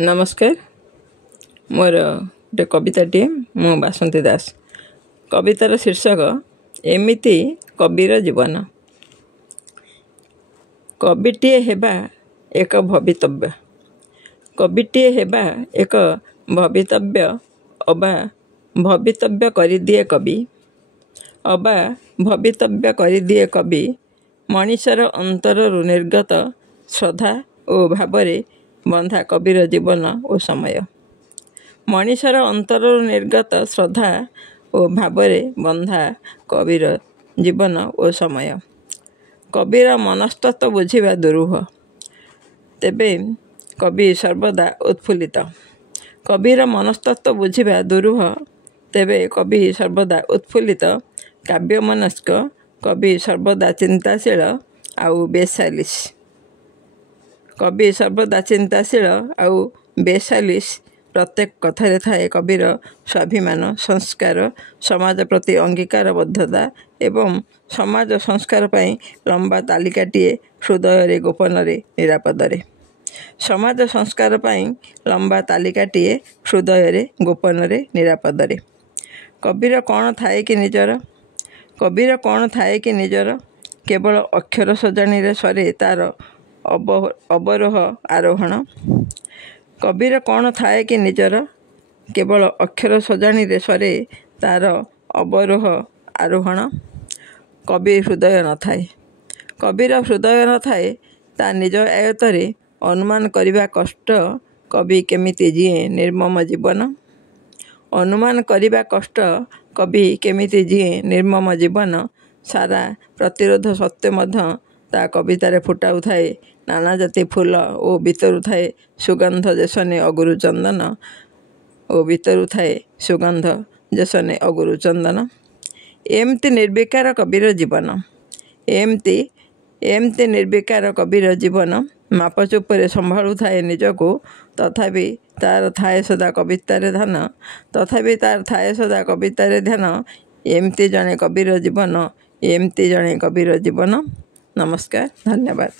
नमस्कार। मोर गोटे कविताटे मु बासंती दास। कवितार शीर्षक एमिति कविर जीवन। कविटे हेबा एक भवितव्य। कविटे हेबा एक भवितव्य अबा भवितव्य करिदिए कवि। अबा भवितव्य करिदिए कवि। मनीषर अंतररु निर्गत श्रद्धा ओ भावरे बंधा कविर जीवन ओ समय। मनीषर अंतररु निर्गत श्रद्धा ओ भावरे बंधा कविर जीवन ओ समय। कविर मनस्तत्व बुझिबा दुरूह, तेबे कवि सर्वदा उत्फुल्लित। कविर मनस्तत्व बुझिबा दुरूह, तेबे कवि सर्वदा उत्फुल्लित। काव्य मनस्क कवि सर्वदा चिंताशील आउ बेसालिस। कवि सर्वदा चिंताशील आउ बेसालिस। प्रत्येक कथारे थाए कविर स्वाभिमान, संस्कार, समाज प्रति अंगीकारबद्धता एवं समाज संस्कार पाई लंबा तालिकाटीए हृदय गोपन निरापदरे। समाज संस्कार पाई लंबा तालिकाटीए हृदय गोपन निरापदरे। कविर कौन थाए कि निजर? कविर कौन थाए कि निजर? केवल अक्षर सजाणी सरे तार अवरोह आरोहण। कविर कौन थाए कि निजर? केवल अक्षर सजाणी सरे तार अवरोह आरोहण। कवि हृदय न थाए। कविर हृदय न थाए ता निज आयतरे अनुमान करिबा कष्ट। कवि केमिति जिए निर्मम जीवन। अनुमान करिबा कष्ट। कवि केमिति जिए निर्मम जीवन। सारा प्रतिरोध सत्य मध्य ता कवितारे फुटाउ थाए नाना जाति फूल ओ भितरु थाए सुगंध जेसने अगुरु चंदन। ओ भितरु थाए सुगंध जेसने अगुरु चंदन। एमती निर्विकार कविर जीवन। एमती निर्विकार कविर जीवन। मापचुपरे संभाळु थाए निजको, तथापि तार थाए सदा कवितारे ध्यान। तथापि तार थाए सदा कवितारे ध्यान। एमती जणे कविर जीवन। एमती जणे कविर जीवन। नमस्कार, धन्यवाद।